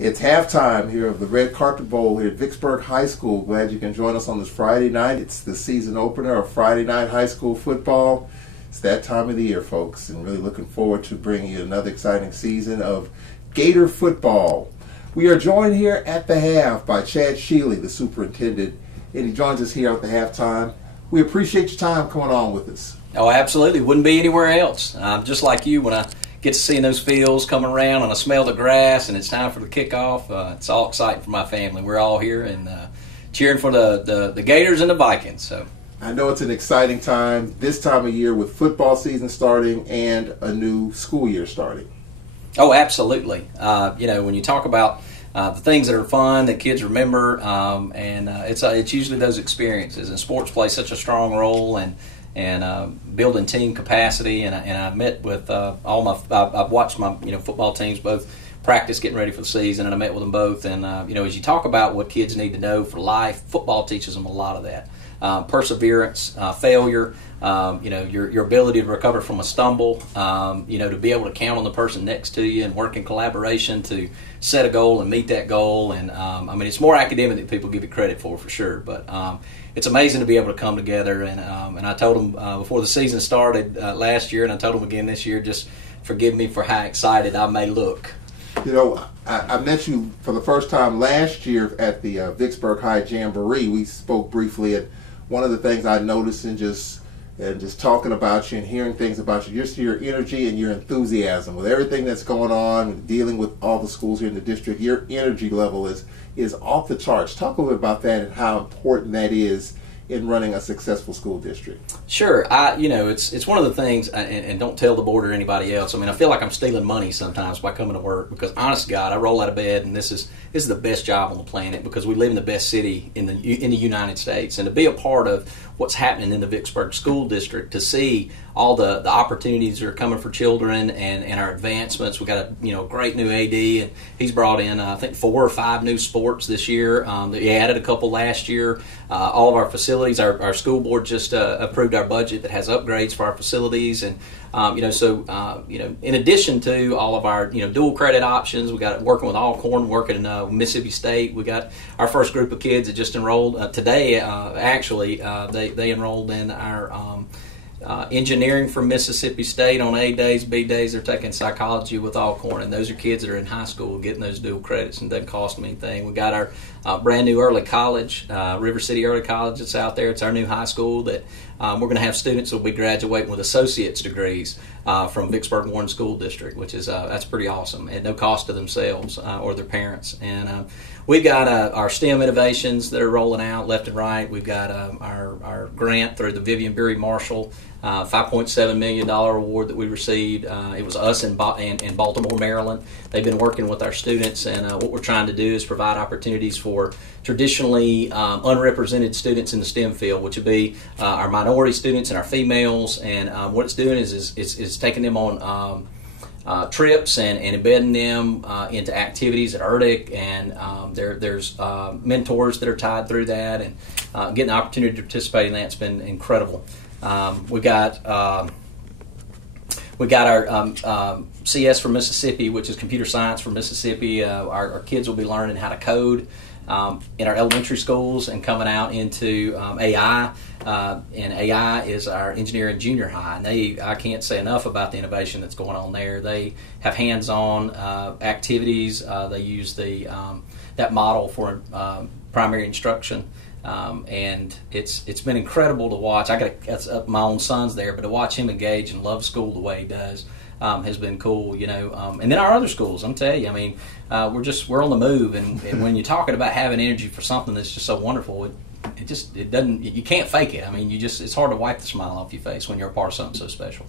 It's halftime here of the Red Carpet Bowl here at Vicksburg High School. Glad you can join us on this Friday night. It's the season opener of Friday night high school football. It's that time of the year, folks, and really looking forward to bringing you another exciting season of Gator football. We are joined here at the half by Chad Shealy, the superintendent, and he joins us here at the halftime. We appreciate your time coming on with us. Oh, absolutely. Wouldn't be anywhere else. Just like you, when I get to seeing those fields come around and I smell the grass and it's time for the kickoff, it's all exciting for my family. We're all here and cheering for the Gators and the Vikings. So I know it's an exciting time this time of year with football season starting and a new school year starting. Oh, absolutely. When you talk about the things that are fun that kids remember, it's usually those experiences. And sports play such a strong role and building team capacity. And I met with I've watched my football teams both practice getting ready for the season, and I met with them both. And as you talk about what kids need to know for life, football teaches them a lot of that. Perseverance, failure, your ability to recover from a stumble, to be able to count on the person next to you and work in collaboration to set a goal and meet that goal. And it's more academic than people give it credit for sure. But it's amazing to be able to come together. And I told them before the season started last year, and I told them again this year, just forgive me for how excited I may look. I met you for the first time last year at the Vicksburg High Jamboree. We spoke briefly, and one of the things I noticed in just talking about you and hearing things about you, just your energy and your enthusiasm with everything that's going on, and dealing with all the schools here in the district, your energy level is off the charts. Talk a little bit about that and how important that is in running a successful school district. Sure. It's one of the things, and don't tell the board or anybody else. I feel like I'm stealing money sometimes by coming to work because, honest to God, I roll out of bed and this is the best job on the planet because we live in the best city in the United States, and to be a part of what's happening in the Vicksburg school district, to see all the opportunities that are coming for children and our advancements. We got a great new AD, and he's brought in I think 4 or 5 new sports this year. He added a couple last year. All of our facilities, our school board just approved our budget that has upgrades for our facilities, and in addition to all of our dual credit options, we got working with Alcorn, working in Mississippi State. We got our first group of kids that just enrolled today. They enrolled in our engineering from Mississippi State on A days, B days. They're taking psychology with Alcorn, and those are kids that are in high school getting those dual credits, and doesn't cost them anything. We got our brand new early college, River City Early College that's out there. It's our new high school that we're going to have students that will be graduating with associate's degrees from Vicksburg Warren School District, which is that's pretty awesome, at no cost to themselves or their parents. And we've got our STEM innovations that are rolling out left and right. We've got our grant through the Vivian Beery Marshall $5.7 million award that we received. It was us in Baltimore, Maryland. They've been working with our students, and what we're trying to do is provide opportunities for traditionally unrepresented students in the STEM field, which would be our minority students and our females. And what it's doing is taking them on trips and embedding them into activities at ERDIC, and there's mentors that are tied through that, and getting the opportunity to participate in that's been incredible. We got our CS from Mississippi, which is computer science from Mississippi. Our kids will be learning how to code in our elementary schools and coming out into AI. And AI is our engineering junior high. And I can't say enough about the innovation that's going on there. They have hands-on activities. They use that model for primary instruction. And it's been incredible to watch. That's my own son's there, but to watch him engage and love school the way he does has been cool, and then our other schools, I'm telling you, we're on the move, and when you're talking about having energy for something that's just so wonderful, it doesn't, you can't fake it. It's hard to wipe the smile off your face when you're a part of something so special.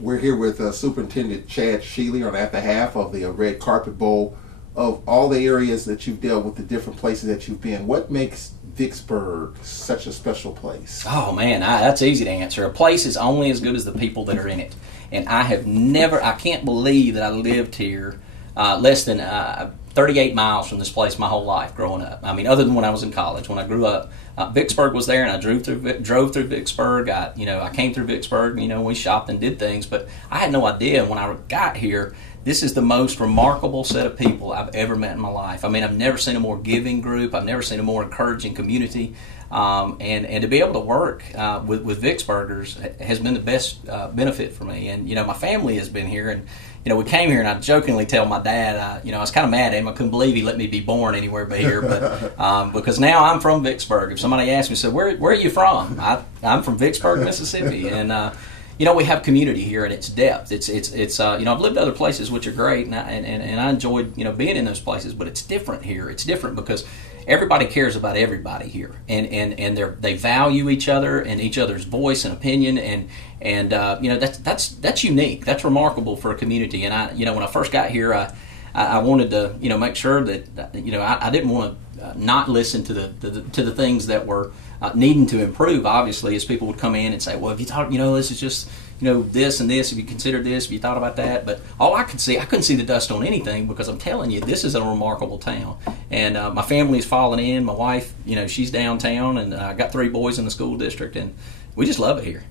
We're here with Superintendent Chad Shealy on at the half of the Red Carpet Bowl. Of all the areas that you've dealt with, the different places that you've been, what makes Vicksburg such a special place? Oh man, that's easy to answer. A place is only as good as the people that are in it. And I can't believe that I lived here less than 38 miles from this place my whole life growing up. Other than when I was in college. When I grew up, Vicksburg was there, and I drove through Vicksburg. I came through Vicksburg. We shopped and did things, but I had no idea when I got here this is the most remarkable set of people I've ever met in my life. I mean, I've never seen a more giving group. I've never seen a more encouraging community. And to be able to work with Vicksburgers has been the best benefit for me. And, my family has been here. And, we came here, and I jokingly tell my dad, I was kind of mad at him. I couldn't believe he let me be born anywhere but here. But because now I'm from Vicksburg. If somebody asks me, said, where are you from? I'm from Vicksburg, Mississippi. And, we have community here and its depth. It's I've lived other places which are great, and I enjoyed, being in those places, but it's different here. It's different because everybody cares about everybody here, and they value each other and each other's voice and opinion, and that's unique. That's remarkable for a community. And when I first got here, I wanted to make sure that I didn't want to not listen to the things that were needing to improve. Obviously, as people would come in and say, well, have you thought, this is just this and this, have you considered this, have you thought about that? But all I couldn't see the dust on anything, because I'm telling you, this is a remarkable town. And my family's fallen in. My wife, she's downtown, and I got 3 boys in the school district, and we just love it here.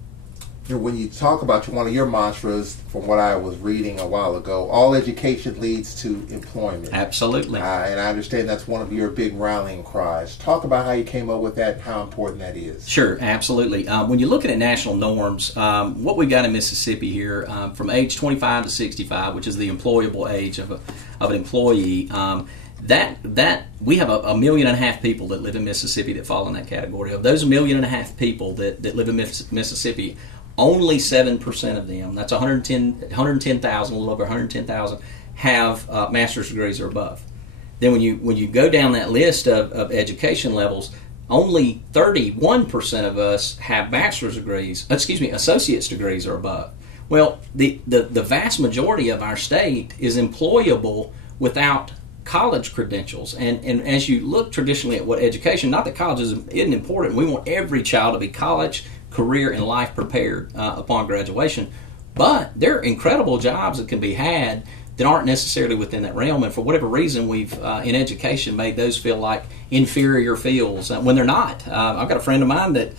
When you talk about one of your mantras, from what I was reading a while ago, all education leads to employment. Absolutely. And I understand that's one of your big rallying cries. Talk about how you came up with that and how important that is. Sure, absolutely. When you're looking at national norms, what we got in Mississippi here, from age 25 to 65, which is the employable age of an employee, that we have 1.5 million people that live in Mississippi that fall in that category. Of those 1.5 million people that live in Mississippi, only 7% of them, that's 110,000, a little over 110,000, have master's degrees or above. Then when you go down that list of education levels, only 31% of us have bachelor's degrees, associate's degrees or above. Well, the vast majority of our state is employable without college credentials. And as you look traditionally at what education, not that college isn't important, we want every child to be college, career, and life prepared upon graduation. But there are incredible jobs that can be had that aren't necessarily within that realm, and for whatever reason, we've in education made those feel like inferior fields when they're not. I've got a friend of mine that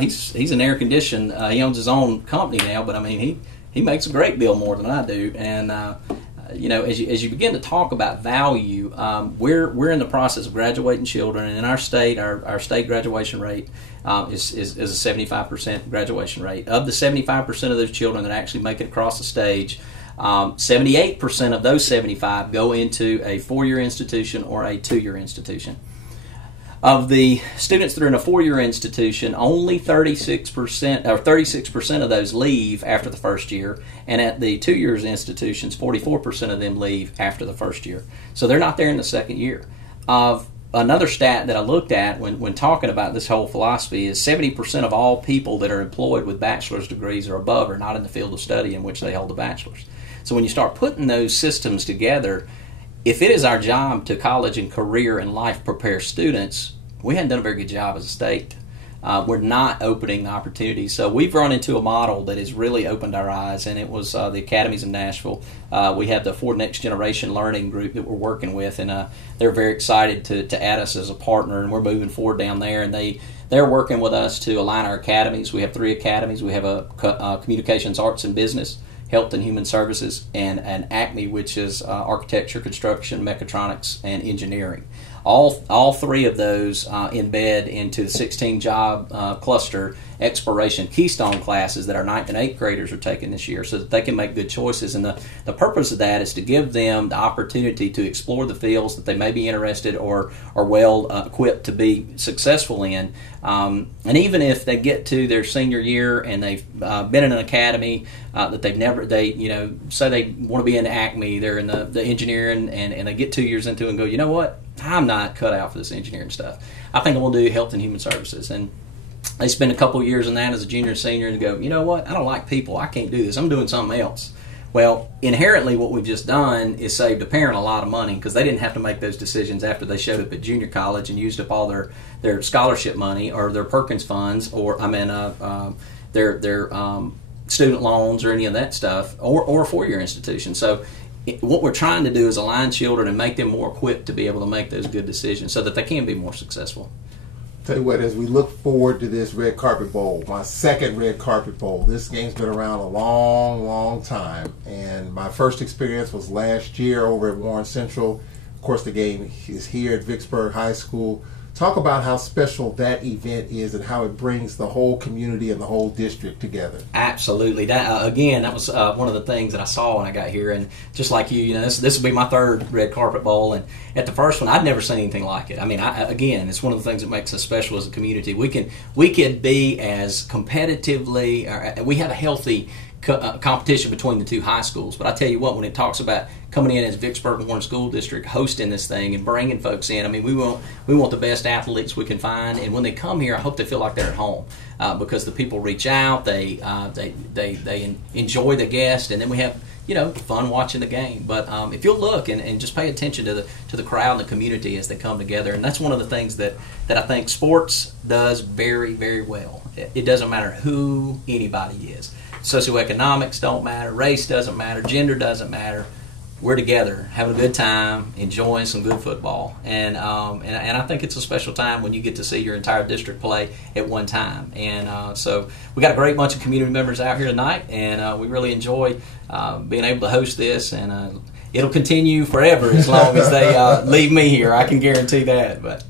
he's an air condition. He owns his own company now, but I mean he makes a great deal more than I do. And as you begin to talk about value, we're in the process of graduating children, and in our state, our state graduation rate is a 75% graduation rate. Of the 75% of those children that actually make it across the stage, 78% of those 75 go into a 4-year institution or a 2-year institution. Of the students that are in a 4-year institution, only 36% of those leave after the first year, and at the 2-year institutions, 44% of them leave after the first year. So they're not there in the second year. Another stat that I looked at when talking about this whole philosophy is 70% of all people that are employed with bachelor's degrees or above are not in the field of study in which they hold a bachelor's. So when you start putting those systems together, if it is our job to college and career and life prepare students, we hadn't done a very good job as a state. We're not opening opportunities. So we've run into a model that has really opened our eyes, and it was the academies in Nashville. We have the For Next Generation Learning group that we're working with, and they're very excited to add us as a partner, and we're moving forward down there. And they're working with us to align our academies. We have 3 academies. We have a Communications, Arts, and Business, Health and Human Services, and an ACME, which is Architecture, Construction, Mechatronics, and Engineering. All 3 of those embed into the 16-job cluster exploration keystone classes that our 9th and 8th graders are taking this year, so that they can make good choices. And the purpose of that is to give them the opportunity to explore the fields that they may be interested or are well equipped to be successful in. And even if they get to their senior year and they've been in an academy that say they want to be in ACME, they're in the engineering, and they get 2 years into it and go, you know what? I'm not cut out for this engineering stuff. I think I'm going to do health and human services. And they spend a couple of years in that as a junior and senior and go, you know what? I don't like people. I can't do this. I'm doing something else. Well, inherently what we've just done is saved a parent a lot of money, because they didn't have to make those decisions after they showed up at junior college and used up all their scholarship money or their Perkins funds or their student loans or any of that stuff, or a 4-year institution. So what we're trying to do is align children and make them more equipped to be able to make those good decisions so that they can be more successful. Tell you what, as we look forward to this Red Carpet Bowl, my second Red Carpet Bowl, this game's been around a long, long time. And my first experience was last year over at Warren Central. Of course, the game is here at Vicksburg High School. Talk about how special that event is and how it brings the whole community and the whole district together. Absolutely. That again, that was one of the things that I saw when I got here. And just like you, this will be my third Red Carpet Bowl. And at the first one, I'd never seen anything like it. I mean, again, it's one of the things that makes us special as a community. We can be as competitively. We have a healthy competition between the two high schools. But I tell you what, when it talks about coming in as Vicksburg Warren School District, hosting this thing and bringing folks in, I mean, we want the best athletes we can find, and when they come here, I hope they feel like they're at home because the people reach out, they enjoy the guest, and then we have fun watching the game. But if you'll look and just pay attention to the crowd and the community as they come together, and that's one of the things that I think sports does very, very well. It doesn't matter who anybody is. Socioeconomics don't matter, race doesn't matter, gender doesn't matter. We're together, having a good time, enjoying some good football, and I think it's a special time when you get to see your entire district play at one time. And so we got a great bunch of community members out here tonight, and we really enjoy being able to host this. And it'll continue forever as long as they leave me here. I can guarantee that. But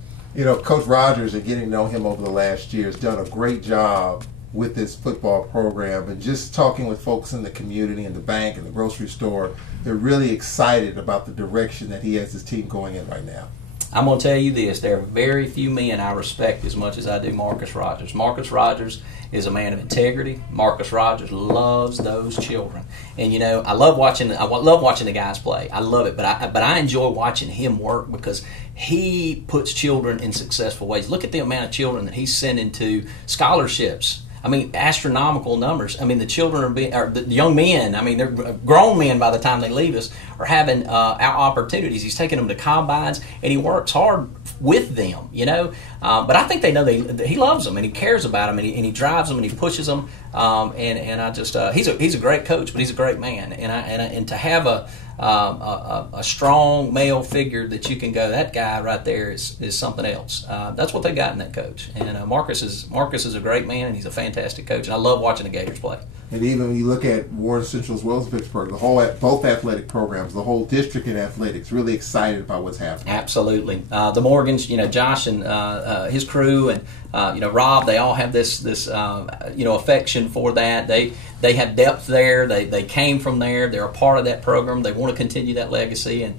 Coach Rogers, and getting to know him over the last year, has done a great job with this football program, and just talking with folks in the community and the bank and the grocery store, they're really excited about the direction that he has his team going in right now. I'm going to tell you this, there are very few men I respect as much as I do Marcus Rogers. Marcus Rogers is a man of integrity. Marcus Rogers loves those children. And I love watching the guys play. I love it, but I enjoy watching him work because he puts children in successful ways. Look at the amount of children that he's sending to scholarships. I mean, astronomical numbers. I mean, the children or the young men, I mean, they're grown men by the time they leave us, are having opportunities. He's taking them to combines, and he works hard with them, But I think they know that he loves them, and he cares about them, and he drives them, and he pushes them. And I just, he's a great coach, but he's a great man. And to have a strong male figure that you can go, that guy right there is something else. That's what they got in that coach. And Marcus is a great man, and he's a fantastic coach. And I love watching the Gators play. And even when you look at Warren Central as well as Vicksburg, both athletic programs, the whole district in athletics, really excited about what's happening. Absolutely. The Morgans, Josh and his crew, and Rob, they all have this affection for that. They have depth there. They came from there. They're a part of that program. They want to continue that legacy, and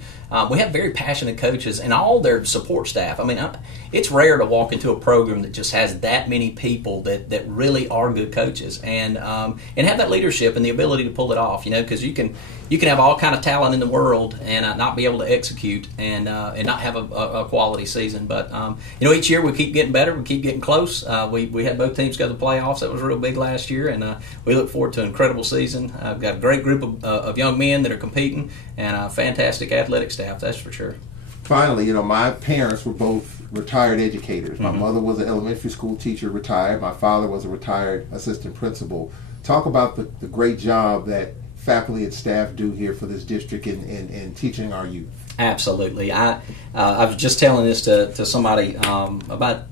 we have very passionate coaches and all their support staff. I mean, it's rare to walk into a program that just has that many people that really are good coaches and have that leadership and the ability to pull it off. Because you can have all kind of talent in the world and not be able to execute and not have a quality season. But each year we keep getting better. We keep getting close. We had both teams go to the playoffs. That was real big last year, and we look forward to an incredible season. We've got a great group of young men that are competing and a fantastic athletic staff. That's for sure. Finally, my parents were both retired educators. My mother was an elementary school teacher, retired. My father was a retired assistant principal. Talk about the great job that faculty and staff do here for this district in teaching our youth. Absolutely. I was just telling this to somebody about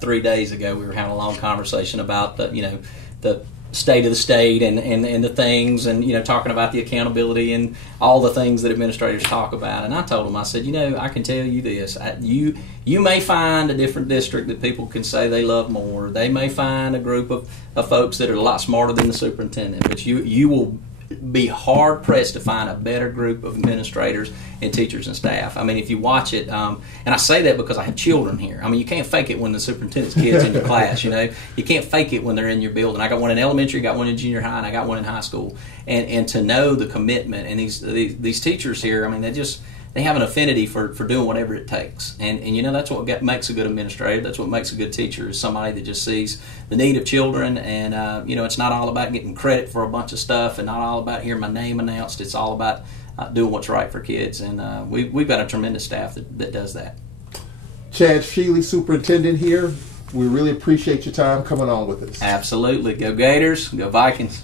3 days ago. We were having a long conversation about the state of the state and the things, and talking about the accountability and all the things that administrators talk about. And I told them, I said, I can tell you this, you may find a different district that people can say they love more. They may find a group of folks that are a lot smarter than the superintendent, but you will be hard pressed to find a better group of administrators and teachers and staff. I mean, if you watch it, and I say that because I have children here. I mean, you can't fake it when the superintendent's kids in your class. You can't fake it when they're in your building. I got one in elementary, got one in junior high, and I got one in high school. And to know the commitment and these teachers here, I mean, they have an affinity for doing whatever it takes. And that's what makes a good administrator. That's what makes a good teacher, is somebody that just sees the need of children. And, it's not all about getting credit for a bunch of stuff and not all about hearing my name announced. It's all about doing what's right for kids. And we've got a tremendous staff that does that. Chad Shealy, Superintendent here. We really appreciate your time coming on with us. Absolutely. Go Gators. Go Vikings.